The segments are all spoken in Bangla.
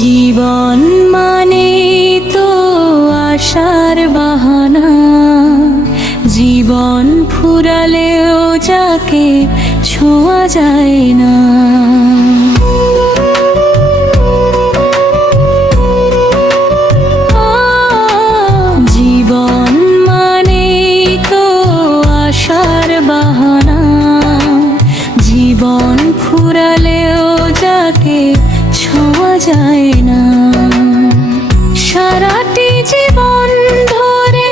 জীবন মানে তো আশার বাহানা, জীবন ফুরালেও যাকে ছোঁয়া যায় না। জীবন মানে তো আশার বাহানা, জীবন ফুরালেও যাকে ছোঁয়া যায় না। সারাটি জীবন ধরে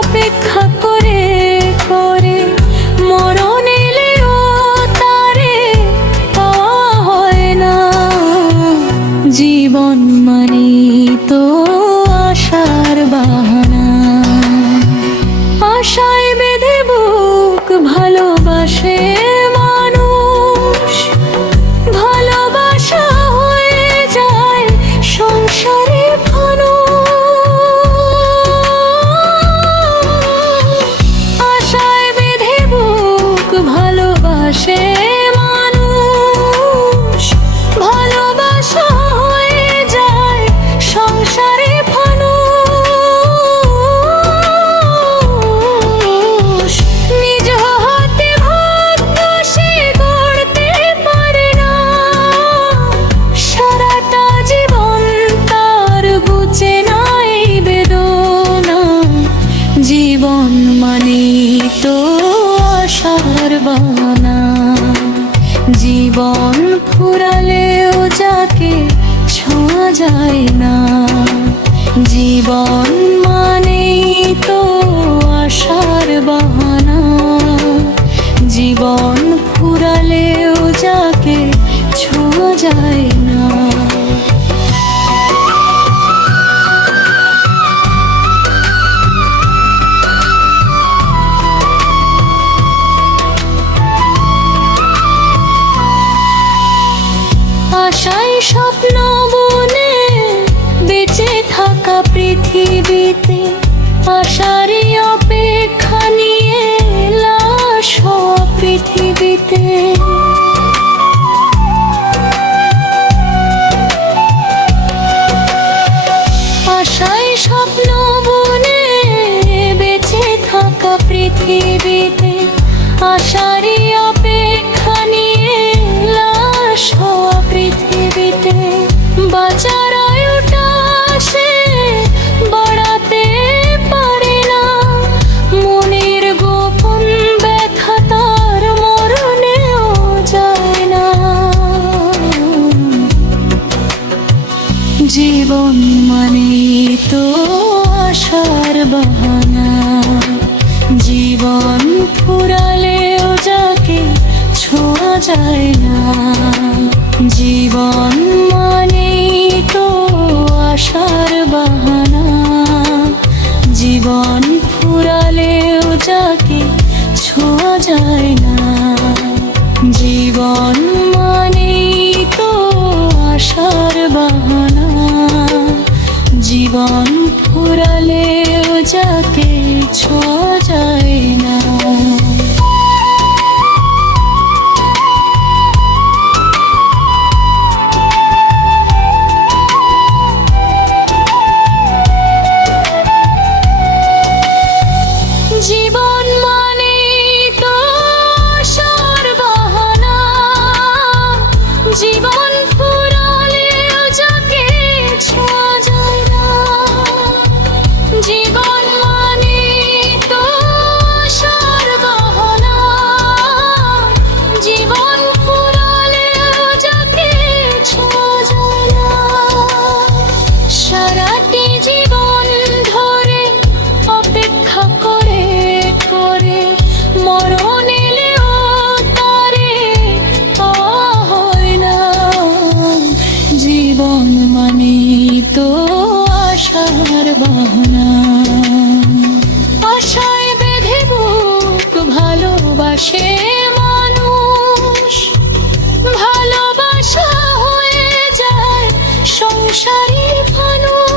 অপেক্ষা করে করে মরণ এলেও তারে পাওয়া হয় না। জীবন মানে তো আশার বাহানা, আশায় বেঁধে বুক ভালোবাসে মানুষ, ভালোবাসা হয়ে যায় সংসারে আশায় বেঁধে বুক ভালোবাসে মানুষ, ভালোবাসা হয়ে যায় সংসারে ফানুষ। নিজ হাতে ভাগ্য সে গড়তে পারে না, সারাটা জীবন তার বুঝে নাই বেদনা। জীবন মানে তো আশার বাহানা, জীবন ফুরালেও যাকে ছোঁয়া যায় না। জীবন মানে তো আশার বাহানা, জীবন ফুরালেও যাকে ছোঁয়া যায় না। আশায় স্বপ্ন বনে বেঁচে থাকা পৃথিবীতে, আশারই অপেক্ষা নিয়ে লাশ হওয়া পৃথিবীতে। আশায় স্বপ্ন বনে বেঁচে থাকা পৃথিবীতে, আশারই অপেক্ষা নিয়ে লাশ হওয়া পৃথিবীতে। বাঁচার আয়ুটা সে বাড়াতে পারে না, মনের গোপন ব্যথা তার মরণেও যায় না। জীবন মানে তো আশার বাহানা, জীবন ফুরালেও যাকে ছোঁয়া যায় না। জীবন মানে তো আশার বাহানা, জীবন ফুরালেও যাকে ছোঁয়া যায় না। জীবন মানে তো আশার বাহানা, জীবন ফুরালেও যাকে ছোঁয়া যায় না। জীবন মানে তো আশার বাহানা, জীবন ফুরালেও যাকে ছোঁয়া যায় না। জীবন মানে ভালোবাসে মানুষ, ভালোবাসা হয়ে যায় সংসারের ফানুষ।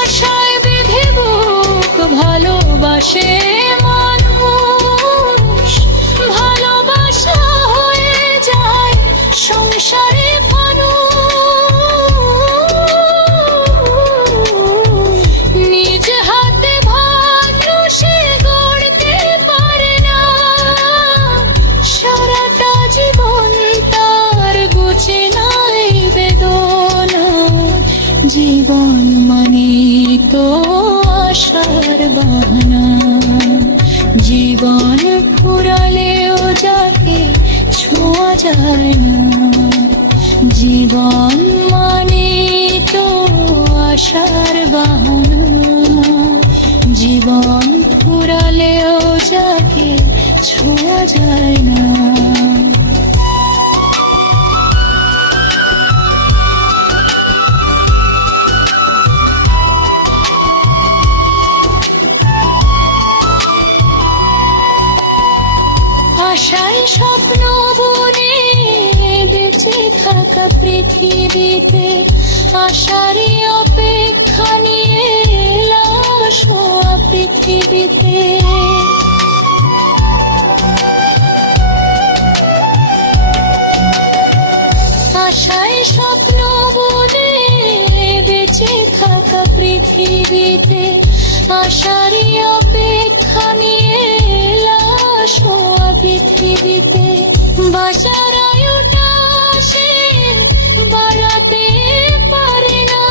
আশায় বেঁধে বুক ভালোবাসে মানুষ, ভালোবাসা হয়ে যায় সংসারের ফানুষ। নিজ হাতে ভাগ্য সে গড়তে পারে না, সারাটা জীবন তার গুছে নাই বেদনা। জীবন মানে তো আশার বাহানা, জীবন ফুরালেও যাকে ছোঁয়া যায় না। জীবন মানে তো আশার বাহানা, জীবন ফুরালেও যাকে ছোঁয়া যায় না। আশায় স্বপ্ন বনে বেঁচে থাকা পৃথিবীতে, আশারই অপেক্ষা নিয়ে লাশ হওয়া পৃথিবীতে। আশায় স্বপ্ন বনে বেঁচে থাকা পৃথিবীতে, আশারই অপেক্ষা নিয়ে লাশ হওয়া পৃথিবীতে। বাঁচার আয়ুটা সে বাড়াতে পারে না,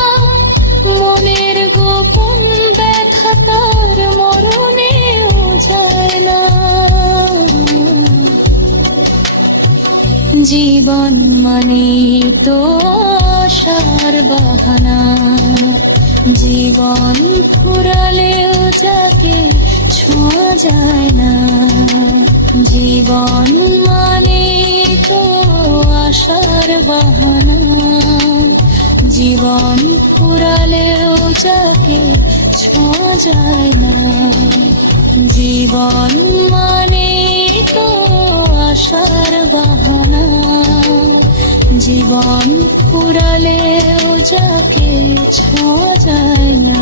মনের গোপন ব্যথা তার মরণেও যায় না। জীবন মানে তো আশার বাহানা, জীবন ফুরালেও যাকে ছোঁয়া যায় না। জীবন মানে তো আশার বাহানা, জীবন ফুরালেও যাকে ছোঁয়া যায় না। জীবন মানে তো আশার বাহানা, জীবন ফুরালেও যাকে ছোঁয়া যায় না।